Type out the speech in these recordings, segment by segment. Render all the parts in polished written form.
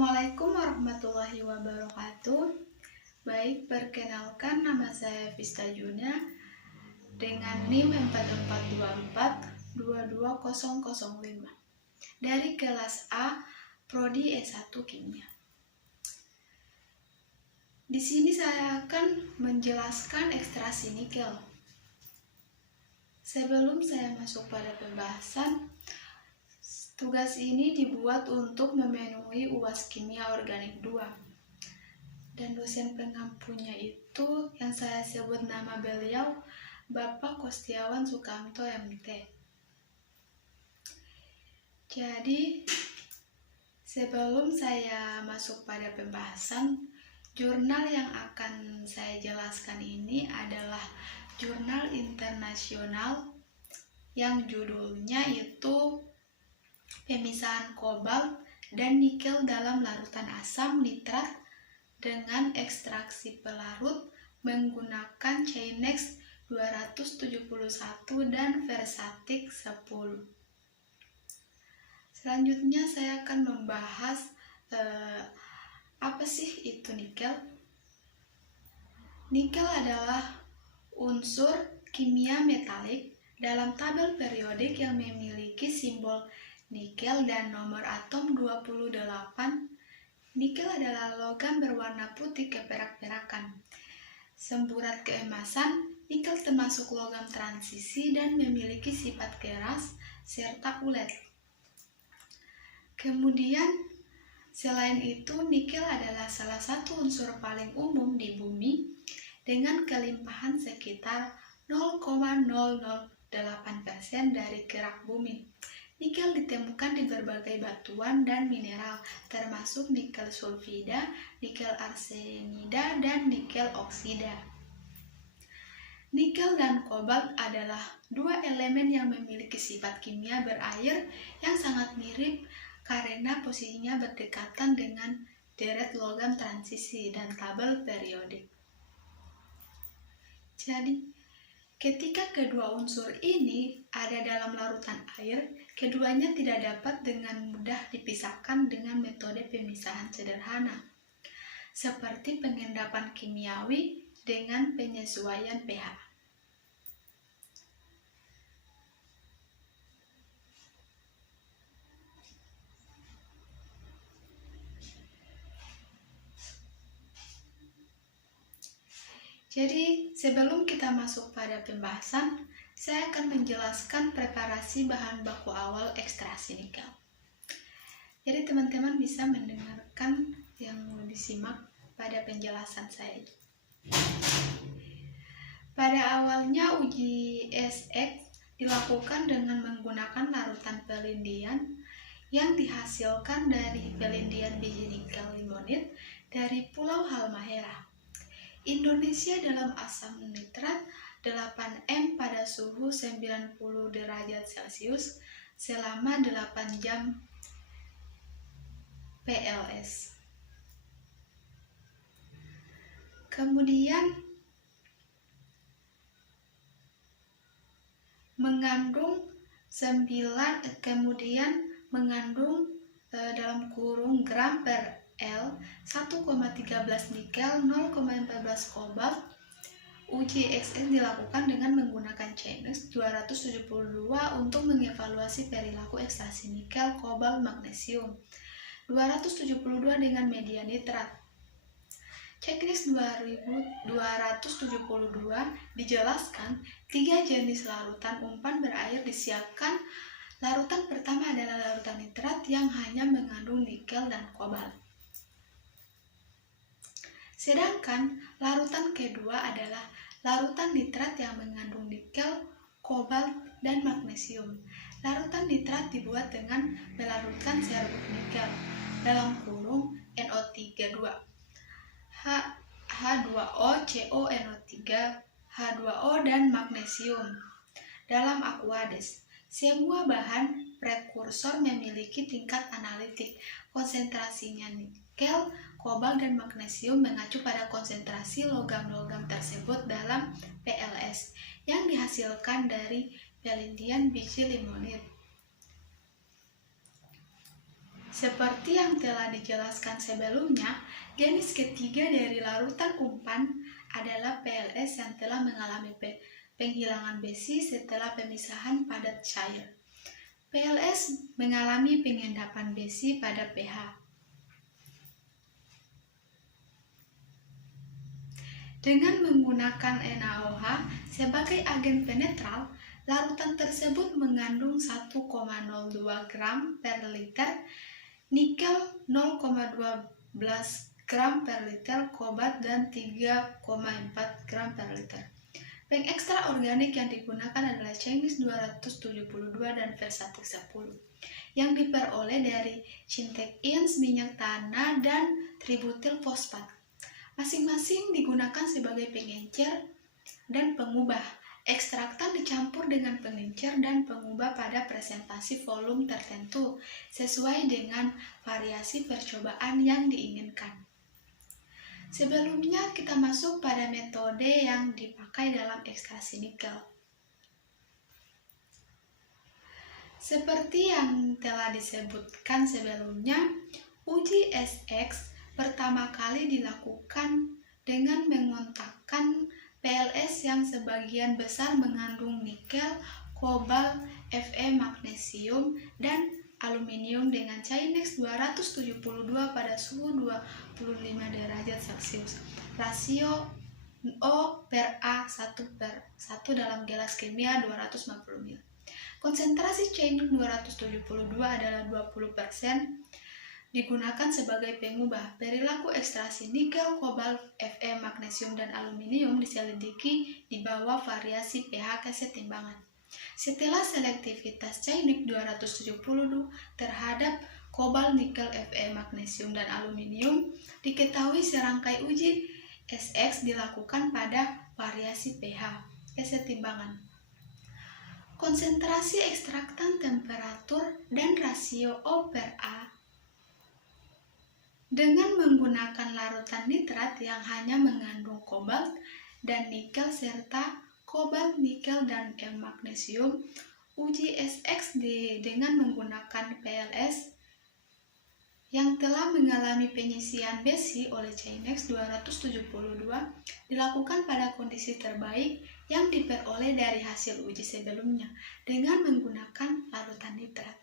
Assalamualaikum warahmatullahi wabarakatuh. Baik, perkenalkan nama saya Vista Juna dengan NIM 442422005 dari kelas A Prodi S1 Kimia. Di sini saya akan menjelaskan ekstraksi nikel. Sebelum saya masuk pada pembahasan, tugas ini dibuat untuk memenuhi UAS Kimia Organik 2. Dan dosen pengampunya itu yang saya sebut nama beliau Bapak Kostiawan Sukamto MT. Jadi, sebelum saya masuk pada pembahasan, jurnal yang akan saya jelaskan ini adalah jurnal internasional yang judulnya itu Pemisahan kobalt dan nikel dalam larutan asam nitrat dengan ekstraksi pelarut menggunakan Chainax 271 dan Versatic 10. Selanjutnya saya akan membahas apa sih itu nikel. Nikel adalah unsur kimia metalik dalam tabel periodik yang memiliki simbol nikel dan nomor atom 28. Nikel adalah logam berwarna putih keperak-perakan. Semburat keemasan, nikel termasuk logam transisi dan memiliki sifat keras serta ulet. Kemudian, selain itu, nikel adalah salah satu unsur paling umum di bumi dengan kelimpahan sekitar 0,008% dari kerak bumi. Nikel ditemukan di berbagai batuan dan mineral, termasuk nikel sulfida, nikel arsenida, dan nikel oksida. Nikel dan kobalt adalah dua elemen yang memiliki sifat kimia berair yang sangat mirip karena posisinya berdekatan dengan deret logam transisi dan tabel periodik. Jadi, ketika kedua unsur ini ada dalam larutan air, keduanya tidak dapat dengan mudah dipisahkan dengan metode pemisahan sederhana, seperti pengendapan kimiawi dengan penyesuaian pH. Jadi, sebelum kita masuk pada pembahasan, saya akan menjelaskan preparasi bahan baku awal ekstraksi nikel. Jadi, teman-teman bisa mendengarkan yang disimak pada penjelasan saya. Pada awalnya, uji SX dilakukan dengan menggunakan larutan pelindian yang dihasilkan dari pelindian biji nikel limonit dari Pulau Halmahera, Indonesia dalam asam nitrat 8M pada suhu 90 derajat Celcius selama 8 jam PLS. Kemudian mengandung dalam kurung gram per L 1,13 nikel, 0,14 kobalt. Uji XS dilakukan dengan menggunakan Chainax 272 untuk mengevaluasi perilaku ekstraksi nikel, kobalt, magnesium. 272 dengan media nitrat. Chainax 272 dijelaskan 3 jenis larutan umpan berair disiapkan. Larutan pertama adalah larutan nitrat yang hanya mengandung nikel dan kobalt. Sedangkan larutan kedua adalah larutan nitrat yang mengandung nikel, kobalt, dan magnesium. Larutan nitrat dibuat dengan melarutkan serbuk nikel dalam kurung NO3 2, H2O, CO, NO3, H2O, dan magnesium dalam Aquades. Semua bahan prekursor memiliki tingkat analitik. Konsentrasinya nikel, kobalt, dan magnesium mengacu pada konsentrasi logam-logam tersebut dalam PLS yang dihasilkan dari pelindian biji limonit. Seperti yang telah dijelaskan sebelumnya, jenis ketiga dari larutan umpan adalah PLS yang telah mengalami penghilangan besi setelah pemisahan padat cair. PLS mengalami pengendapan besi pada pH. Dengan menggunakan NaOH sebagai agen penetral, larutan tersebut mengandung 1,02 gram per liter nikel, 0,12 gram per liter kobalt, dan 3,4 gram per liter. Pengekstra organik yang digunakan adalah Chainix 272 dan Versatex 10 yang diperoleh dari Cintek Ins, minyak tanah, dan tributil fosfat. Masing-masing digunakan sebagai pengencer dan pengubah. Ekstraktan dicampur dengan pengencer dan pengubah pada presentasi volume tertentu sesuai dengan variasi percobaan yang diinginkan. Sebelumnya kita masuk pada metode yang dipakai dalam ekstraksi nikel. Seperti yang telah disebutkan sebelumnya, uji SX pertama kali dilakukan dengan mengontakkan PLS yang sebagian besar mengandung nikel, kobalt, Fe, magnesium, dan aluminium dengan Chainix 272 pada suhu 25 derajat Celcius. Rasio O per A 1/1 dalam gelas kimia 250 ml. Konsentrasi Chainix 272 adalah 20%. Digunakan sebagai pengubah. Perilaku ekstraksi nikel, kobalt, Fe, magnesium, dan aluminium diselidiki di bawah variasi pH kesetimbangan. Setelah selektivitas Chainix 270 terhadap kobalt, nikel, Fe, magnesium, dan aluminium, diketahui serangkai uji SX dilakukan pada variasi pH kesetimbangan. Konsentrasi ekstraktan, temperatur, dan rasio O per A dengan menggunakan larutan nitrat yang hanya mengandung kobalt dan nikel serta kobalt, nikel, dan magnesium. Uji SX dengan menggunakan PLS yang telah mengalami penyisian besi oleh Chainix 272 dilakukan pada kondisi terbaik yang diperoleh dari hasil uji sebelumnya dengan menggunakan larutan nitrat.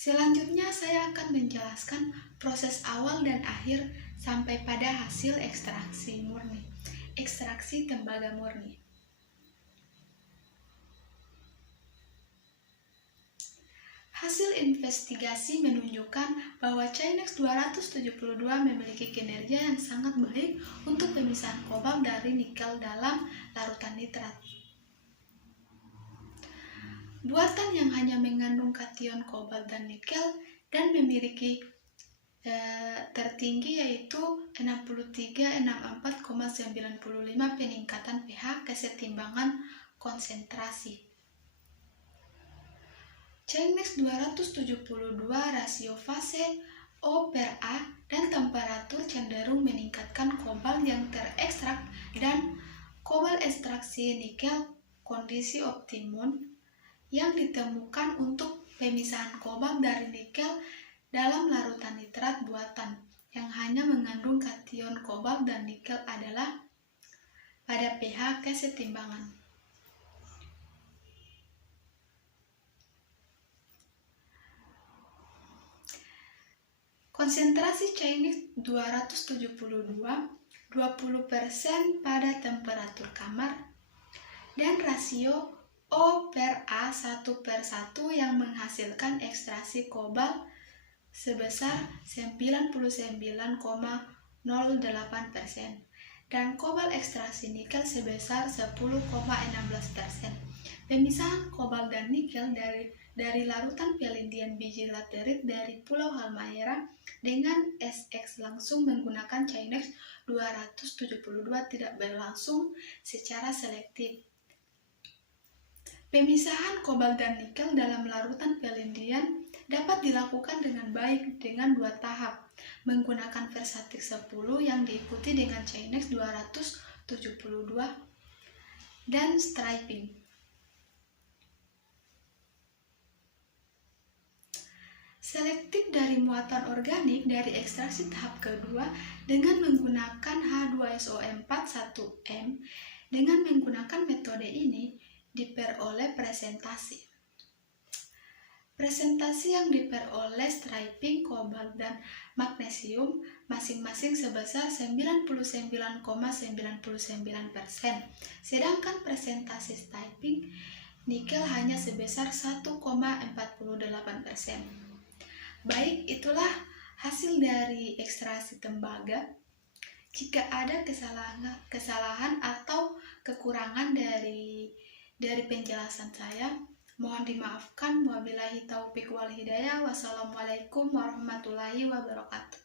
Selanjutnya saya akan menjelaskan proses awal dan akhir sampai pada hasil ekstraksi murni, ekstraksi tembaga murni. Hasil investigasi menunjukkan bahwa Chainix 272 memiliki kinerja yang sangat baik untuk pemisahan kobalt dari nikel dalam larutan nitrat. Buatan yang hanya mengandung kation kobalt dan nikel dan memiliki tertinggi yaitu 63-64,95 peningkatan pH kesetimbangan konsentrasi. Chainix 272 rasio fase O per A dan temperatur cenderung meningkatkan kobalt yang terekstrak dan kobalt ekstraksi nikel kondisi optimum yang ditemukan untuk pemisahan kobalt dari nikel dalam larutan nitrat buatan yang hanya mengandung kation kobalt dan nikel adalah pada pH kesetimbangan. Konsentrasi Chainix 272 20% pada temperatur kamar dan rasio O per A 1/1 yang menghasilkan ekstraksi kobalt sebesar 99,08% dan kobalt ekstraksi nikel sebesar 10,16%. Pemisahan kobalt dan nikel dari larutan pelindian biji laterit dari Pulau Halmahera dengan SX langsung menggunakan Chainix 272 tidak berlangsung secara selektif. Pemisahan kobalt dan nikel dalam larutan pelindian dapat dilakukan dengan baik dengan dua tahap, menggunakan Versatex 10 yang diikuti dengan Chainix 272 dan striping. Selektif dari muatan organik dari ekstraksi tahap kedua dengan menggunakan H2SO4 1M. Dengan menggunakan metode ini diperoleh presentasi. Presentasi yang diperoleh striping, kobalt, dan magnesium masing-masing sebesar 99,99%. Sedangkan presentasi striping nikel hanya sebesar 1,48%. Baik, itulah hasil dari ekstraksi tembaga. Jika ada kesalahan atau kekurangan dari penjelasan saya, mohon dimaafkan. Wabillahi taufiq wal hidayah. Wassalamualaikum warahmatullahi wabarakatuh.